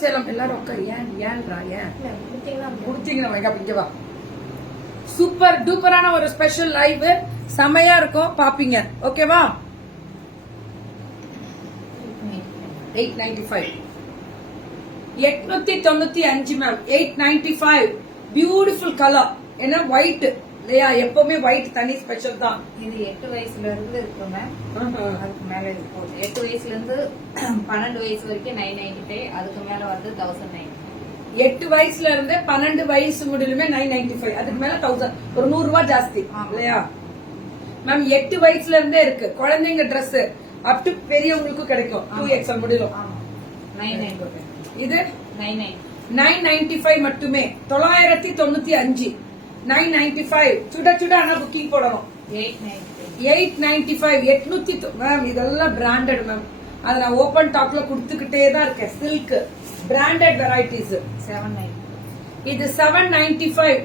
சேலம் எல்லாரும் குடுத்தீங்கன்னா சூப்பர் டூப்பரான ஒரு ஸ்பெஷல் லைவ் செமையா இருக்கும் பாப்பீங்க. ஓகேவா? 895 895 மேம். 895 beautiful colour. ஏன்னா ஒயிட் இல்லையா, எப்பவுமே ஒயிட் தனி ஸ்பெஷல் தான். இது 8 வயசுல இருந்து இருக்கு மேம். அதுக்கு மேல இருக்கு. 8 வயசுல இருந்து 12 வயசு வரைக்கும் 995. அதுக்கு மேல வந்து 1090. 8 வயசுல இருந்து 12 வயசு முடியலுமே 995. அதுக்கு மேல 1000, ஒரு 100 ரூபாய் ஜாஸ்தி இல்லையா மேம்? 8 வயசுல இருந்தே இருக்கு. குழந்தைங்க Dress அப் டு பெரியவங்களுக்கும் கிடைக்கும். 2XL முடியலும். 995. இது 995 மட்டுமே. 995 995 சுட சுட ஆனா புக்கிங் போடணும். 895 800 மேம். இதெல்லாம் பிராண்டட் மேம். அத நான் ஓபன் டாப்ல குடுத்துக்கிட்டே தான் இருக்கேன். Silk branded varieties. 790. இது 795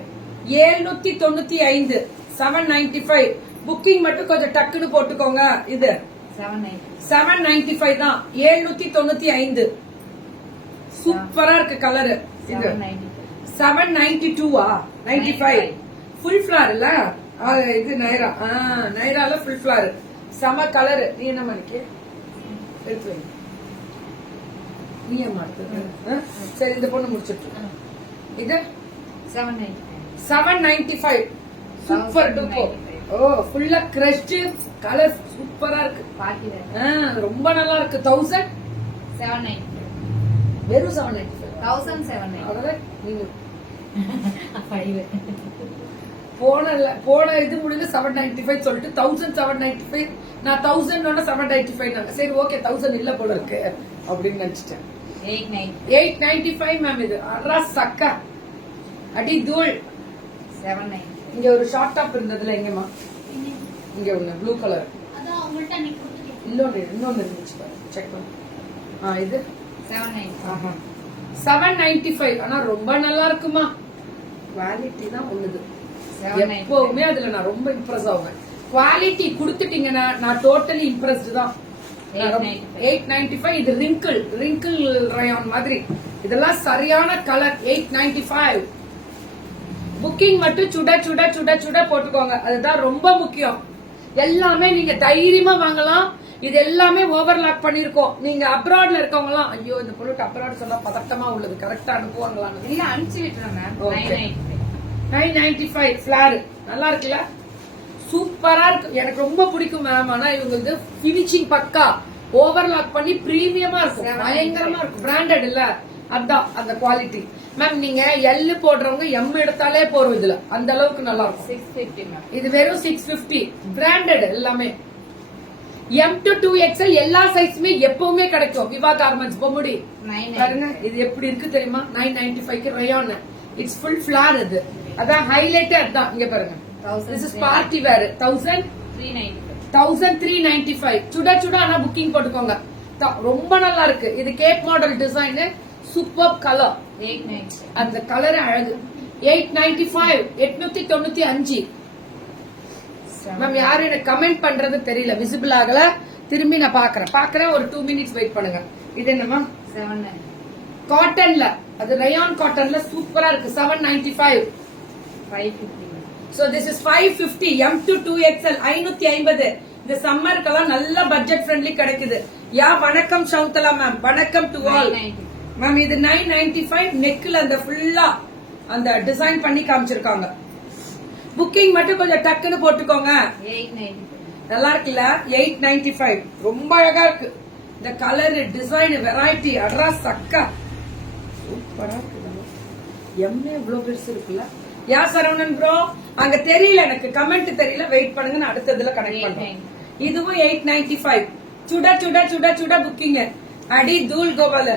795 795 புக்கிங் மட்டும் கொஞ்சம் டக்குன்னு போட்டுக்கோங்க. இது 795 தான். 795 சூப்பரா இருக்கு கலர். இது 792 95 ஃபுல் ஃபிளார் இல்ல. இது நைரா. நைரால ஃபுல் ஃபிளார் செம கலர். நீ என்ன மணிக்கு எடுத்து வை. நீ சரி, இந்த பொண்ணு முடிச்சிட்டு. இது 795 சூப்பர் டூப்போ. ஓ ஃபுல்லா கிரஷ்ட் கலர் சூப்பரா இருக்கு. ரொம்ப நல்லா இருக்கு. 1790. வெறும் 795. 1790. நீங்க போன இது முடிஞ்சு 795 சொல்லிட்டு 1795. நான் 1000 795. சரி ஓகே 1000 இல்ல போல இருக்கு அப்படின்னு நினைச்சிட்டேன். 895 மேம். இது அட்ரா சக்கா அடி தூள். 790. இங்க ஒரு ஷார்ட் டாப் இருந்ததுல எங்கம்மா? இங்க ஒண்ணு ப்ளூ கலர். இன்னொன்னு இருந்துச்சு பாரு, செக் பண்ணு. இது 795. ஆனா ரொம்ப நல்லா இருக்குமா. குவாலிட்டி தான் ஒண்ணுது. எப்பவுமே அதுல நான் ரொம்ப இம்ப்ரெஸ் ஆவேன். குவாலிட்டி குடுத்துட்டீங்கன்னா நான் டோட்டலி இம்ப்ரெஸ்ட் தான். 895. இது ரிங்கிள் ரயான் மாதிரி. இதெல்லாம் சரியான கலர். 895 புக்கிங் மட்டும் சுட சுட சுட சுட போட்டுக்கோங்க. அதுதான் ரொம்ப முக்கியம். எல்லாமே நீங்க தைரியமா வாங்கலாம். இது எல்லாமே ஓவர்லாக் பண்ணிருக்கோம். நீங்க அப்ராட்ல இருக்கவங்க எல்லாம் ஐயோ இந்த பொருளுக்கு அப்ராட் சொன்னா பதட்டமா உள்ளது, கரெக்டா அனுப்புவாங்களா? இல்ல அனுப்பிச்சு விட்டுறேன் மேம். 995 ஃபிளார் நல்லா இருக்குல்ல, சூப்பரா இருக்கு. எனக்கு ரொம்ப பிடிக்கும் மேம். ஆனா இவங்க இது பினிஷிங் பக்கா ஓவர்லாக் பண்ணி பிரீமியமா இருக்கும், பயங்கரமா இருக்கும். பிராண்டட் இல்ல, அதான் அந்த குவாலிட்டி மேம். நீங்க எல் போடுறவங்க எம் எடுத்தாலே போறோம். இதுல அந்த அளவுக்கு நல்லா இருக்கும். 650 மேம். இது வெறும் 650. பிராண்டட் எல்லாமே. M to 2XL எல்லா சைஸுமே எப்பவுமே கிடைக்கும். விவா கார்மெண்ட்ஸ் பொம்முடி பாருங்க. இது எப்படி இருக்கு தெரியுமா? 995 ரயான். It's full flower. இது அதான் ஹைலைட். அதான் இங்க பாருங்க. This is party wear. 1395 சுட சுட. ஆனா புக்கிங் போட்டுக்கோங்க. ரொம்ப நல்லா இருக்கு. இது cap model design. Super colour. 890. அந்த கலர் அழகு. 895 895 மேம். யாரும் எனக்கு கமெண்ட் பண்றது தெரியல, விசிபிள் ஆகல. திரும்பி நான் பாக்குறேன். ஒரு 2 மினிட்ஸ் வெயிட் பண்ணுங்க. இது என்னமா? 790. காட்டன்ல, அது ரயான் காட்டன்ல சூப்பரா இருக்கு. 795 550. So this is 550. M to 2XL 550. இந்த சம்மருக்கெல்லாம் நல்ல பட்ஜெட் ஃப்ரெண்ட்லி கிடைக்குது. யா வணக்கம் சவுந்தலா மேம். வணக்கம் டு ஆல் மேம். இது 995. நெக்ல அந்த ஃபுல்லா அந்த டிசைன் பண்ணி காமிச்சிருக்காங்க. புக்கிங் மட்டும் கொஞ்சம் டக்குன்னு போட்டுக்கோங்க. 890. நல்லா இருக்குல்ல? 895 ரொம்ப அழகா இருக்கு. இந்த கலர் டிசைன் வெரைட்டி அட்ரா சக்கா சூப்பரா இருக்கு. எம்ஏ இவ்வளவு பெருசு இருக்குல்ல. யா சரவணன் ப்ரோ அங்க தெரியல, எனக்கு கமெண்ட் தெரியல. வெயிட் பண்ணுங்க, நான் அடுத்ததுல கனெக்ட் பண்றேன். இதுவும் 895 சுட சுட சுட சுட புக்கிங். அடி தூள் கோபால.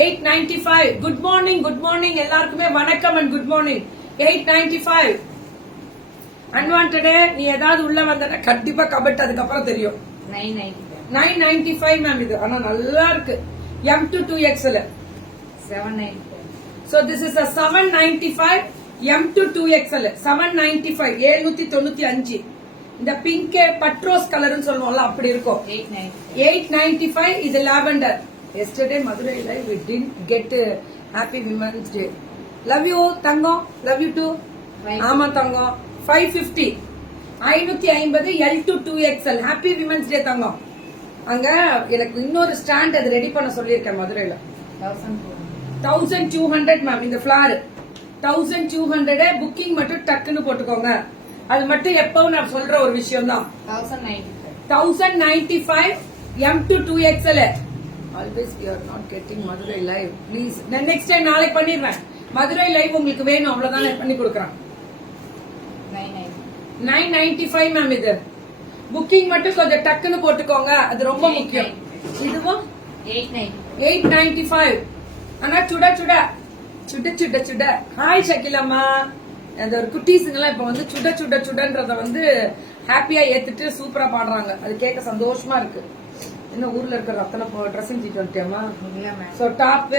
895 குட் மார்னிங் எல்லாருக்குமே வணக்கம் அண்ட் குட் மார்னிங். 895 அன்வான்டே. நீ ஏதாவது உள்ள வந்தா கண்டிப்பா கமெண்ட் அதுக்கப்புறம் தெரியும். 995 மேம். இது ஆனா நல்லா இருக்கு. M to 2XL 795. So this is a 795 M to 2XL 795 795 இந்த பிங்க் பட்ரோஸ் கலர்னு சொல்லுவோம்ல அப்படி இருக்கும். 895. 895 இது lavender. Yesterday Madurai we didn't get happy women's day. Love you Thangam, love you too. ஆமா தங்கம். 550 550 L2 2XL happy women's day தங்கம். அங்க எனக்கு இன்னொரு ஸ்டாண்ட் அது ரெடி பண்ண சொல்லியிருக்கேன் மதுரையில. 1200 மேம் இந்த ஃபிளார் 1200 புக்கிங் மட்டும் டக்குன்னு போட்டுக்கோங்க. அது மட்டும் எப்பவும் நான் சொல்ற ஒரு விஷயம் தான். 1095 M2 2XL. Always we are not getting Madurai live. Please next time நாளைக்கு பண்ணிடுறேன். மதுரை லைவ் உங்களுக்கு வேணும் அவ்வளவுதான் பண்ணி கொடுக்குறேன். 995 மேம் இது புக்கிங் மட்டும் கொஞ்சம் டக்குன்னு போட்டுக்கோங்க. அது ரொம்ப முக்கியம். இதுவும் 895. ஆனா சுட சுட சுட சுட சுட. ஹாய் ஷக்கிலம்மா. அந்த ஒரு குட்டீஸுங்கெல்லாம் இப்ப வந்து சுட சுட சுடன்றத வந்து ஹாப்பியா ஏத்துட்டு சூப்பரா பாடுறாங்க. அது கேட்க சந்தோஷமா இருக்கு. என்ன ஊர்ல இருக்கிற அத்தனை ட்ரெஸ்ஸிங் சீட் வந்துட்டேமா. சோ டாப்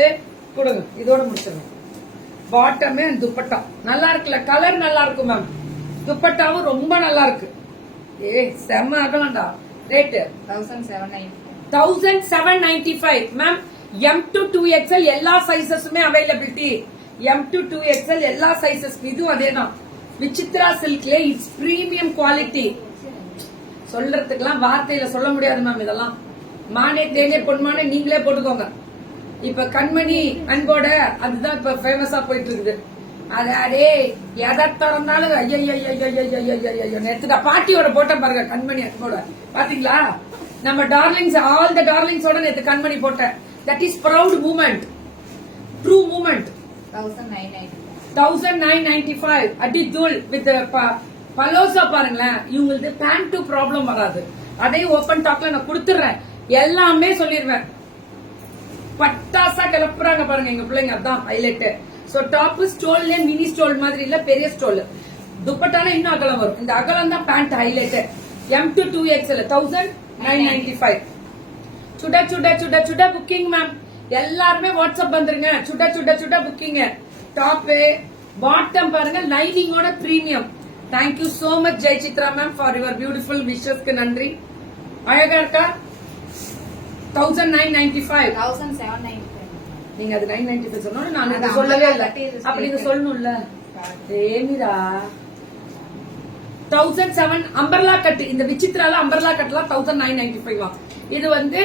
கொடுங்க, இதோட முடிச்சிருங்க. பாட்டம் துப்பட்டா நல்லா இருக்குல்ல, கலர் நல்லா இருக்கு மேம். துப்பட்டாவும் ரொம்ப நல்லா இருக்கு. செம்ம அடலாண்டா. Rate 1795 ma'am. M2 2XL எல்லா சைசஸுமே அவைலபிலிட்டி. M2 2XL எல்லா சைசஸ். இதுவும் அதேதான். விசித்ரா சில்க்ல இட்ஸ் பிரீமியம் குவாலிட்டி. சொல்றதுக்கெல்லாம் வார்த்தையில சொல்ல முடியாது மேம். இதெல்லாம் மானே தேனே பொன்மானே நீங்களே போட்டுக்கோங்க. இப்ப கண்மணி அன்போட அதுதான் இப்ப ஃபேமஸா போயிட்டு இருக்குது. அதே எதை திறந்தாலும் ஐயோ நேத்து பாட்டியோட போட்ட பாருங்க கண்மணி அன்போட. பாத்தீங்களா நம்ம டார்லிங்ஸ் ஆல் த டார்லிங்ஸோட நேத்து கண்மணி போட்டேன். That is proud moment, true moment. 1995 அடி தூள் வித் பலோசா பாருங்களேன். இவங்களுக்கு பேண்ட் ப்ராப்ளம் வராது. அதே ஓபன் டாக்ல நான் கொடுத்துறேன். எல்லாமே சொல்லிடுவேன். பட்டாசா கிளப்புறாங்க பாருங்க எங்க பிள்ளைங்க. அதான் ஹைலைட். சோ டாப் ஸ்டோல்ல மினி ஸ்டோல் மாதிரி இல்ல, பெரிய ஸ்டோல். துப்பட்டால இன்னும் அகலம் வரும். இந்த அகலம் தான் பேண்ட் ஹைலைட். M2 2XL 1995. சுட சுட சுட சுட புக்கிங் மேம். எல்லாருமே வாட்ஸ்அப் வந்துருங்க. சுட சுட சுட புக்கிங். டாப் பாட்டம் பாருங்க லைனிங்கோட premium. Thank you so much Jayachitra ma'am for your beautiful விஷஸ்க்கு நன்றி. அழகா இருக்கா? 1995 நீங்க அது 995 சொன்னோம். நான் இது சொல்லவே இல்ல. அப்படி இது சொல்லணும்ல. ஏமிரா 1007 அம்பர்லா கட். இந்த விசித்ரால அம்பர்லா கட்லாம் 1995 இது வந்து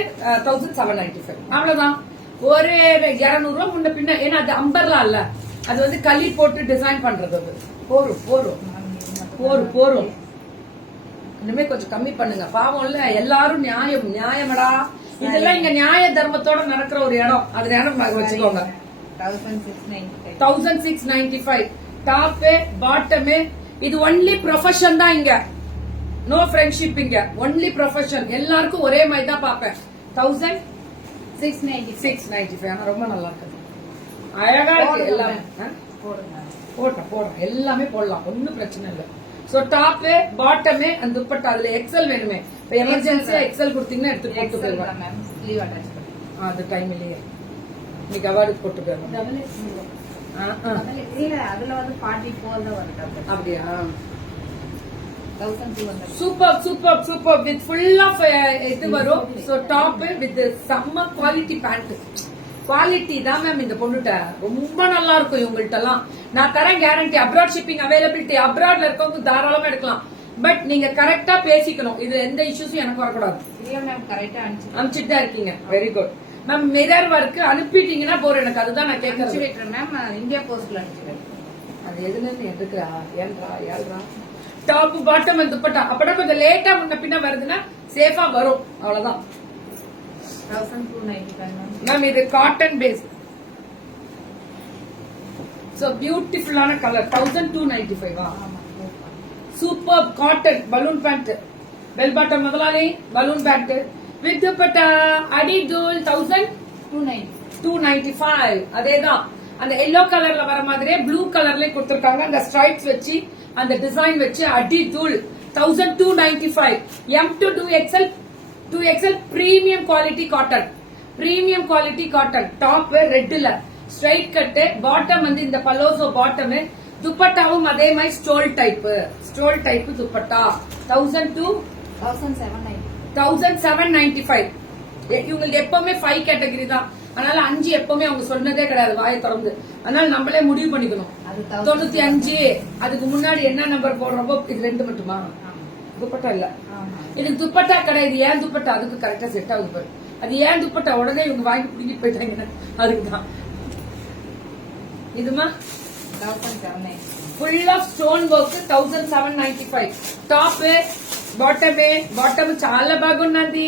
1795. அவ்வளவுதான். ஒரு 200 ரூபாய் முன்ன பின்ன. ஏன்னா அது அம்பர்லா இல்ல, அது வந்து களி போட்டு டிசைன் பண்றது. அது போரும் போரும் போரும் போரும். இனிமே கொஞ்சம் கம்மி பண்ணுங்க. பாவம் இல்ல, எல்லாரும் நியாயம் நியாயமடா. இதெல்லாம் இங்க நியாய தர்மத்தோட நடக்கிற ஒரு இடம். அது நேரம் வச்சுக்கோங்க. 1695 டாப் பாட்டம். இது ஒன்லி ப்ரொஃபஷன் தான் இங்க. நோ ஃப்ரெண்ட்ஷிப் இங்க. Only profession. எல்லாருக்கும் ஒரே மாதிரி தான் பாப்பேன். 1695. ஆனா ரொம்ப நல்லா இருக்கு. அழகா இருக்கு. எல்லாமே போடுறேன். எல்லாமே போடலாம். ஒன்னும் பிரச்சனை இல்ல. சோ டாப் பாட்டம் அந்த துப்பட்டா. அதுல எக்ஸல் வேணுமே. இப்ப எமர்ஜென்சியா எக்ஸல் கொடுத்தீங்கன்னா எடுத்து போட்டு போயிருவேன். அது டைம் இல்லையே. இன்னைக்கு அவார்டு போட்டு போயிருவேன். அதுல வந்து 44 தான் வருது. அப்படியா? 1200. Super super super with full off இது வரும். சோ டாப் வித் செம்ம குவாலிட்டி பேண்ட். குவாலிட்டி தான் மேம் இந்த பொண்ணுட்ட ரொம்ப நல்லா இருக்கும். இவங்கள்ட்ட எல்லாம் நான் தரேன் கேரண்டி. Abroad shipping availability. அப்ராட்ல இருக்கவங்க தாராளமா எடுக்கலாம். பட் நீங்க கரெக்டா பேசிக்கணும். இது எந்த இஷ்யூஸும் எனக்கு வரக்கூடாது. அனுப்பிச்சுட்டு தான் இருக்கீங்க. Very good ma'am. Mirror work அனுப்பிட்டீங்கன்னா போறோம். எனக்கு அதுதான் நான் கேட்கறேன் மேம். இந்தியா போஸ்ட்ல அனுப்பிச்சிடுறேன். அது எதுன்னு எடுக்கிறா? ஏழ்ரா டாப் பாட்டம் துப்பட்டா. அப்படா கொஞ்சம் லேட்டா முன்ன பின்ன வருதுன்னா சேஃபா வரும். அவ்வளவுதான். 1295 மேம். இது காட்டன் பேஸ். சோ பியூட்டிஃபுல்லான கலர். 1295 super cotton balloon pant. Bell bottom முதலாளி பலூன் பேண்ட் வித் துப்பட்டா. அடி தூள் 1295. அதேதான். அந்த எல்லோ கலர்ல வர மாதிரியே ப்ளூ கலர்ல கொடுத்திருக்காங்க. அந்த ஸ்ட்ரைப்ஸ் வச்சு அந்த டிசைன் வச்சு அடி தூள் 1295. M2 2XL premium quality cotton. Premium quality cotton. Top ரெட்ல ஸ்ட்ரைட் கட். பாட்டம் வந்து இந்த பலோசோ பாட்டம். துப்பட்டாவும் அதே மாதிரி ஸ்டோல் டைப் துப்பட்டா 1000 to 1795. இவங்களுக்கு எப்பவுமே 5 கேட்டகரி தான், அதனால 5 எப்பவுமே அவங்க சொன்னதே கிடையாது வாயை திறந்து. அதனால நம்மளே முடிவு பண்ணிக்கணும். அது 95 அதுக்கு முன்னாடி என்ன நம்பர் போடுறப்போ இது 2 மட்டுமா? துப்பட்டா இல்ல, இது துப்பட்டா கிடையாது. ஏன் துப்பட்டா அதுக்கு கரெக்டா செட் ஆகுது பாரு. அது ஏன் துப்பட்டா உடனே இவங்க வாங்கி பிடிக்கிட்டு போயிட்டாங்க. அதுக்குதான் இதுமா 1795. Full of stone work 1795. Top bottom చాలా బాగున్నది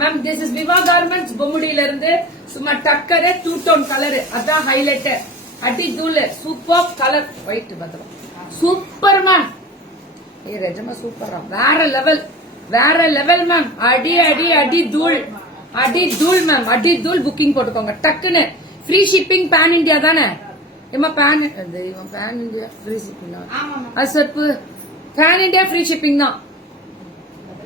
మ్యామ్. దిస్ ఇస్ వివా గార్మెంట్స్ బొమ్ముడిలో இருந்து சும்மா டக்கரே 2 டோன் கலர், அதான் ஹைலைட். அடி தூள் சூப்பர் கலர் ஒயிட் பத்திரம் சூப்பர் மேம். ஏ ரெஜமா சூப்பரா வேற லெவல் மேம். அடி அடி அடி தூள் மேம், அடி தூள். புக்கிங் போட்டுக்கோங்க டக்குன்னு. ஃப்ரீ ஷிப்பிங் பேன் இந்தியா தானே? ஏமா பேன் இந்தியா ஃப்ரீ ஷிப்பிங் தான். அது பேன் இந்தியா ஃப்ரீ ஷிப்பிங் தான்.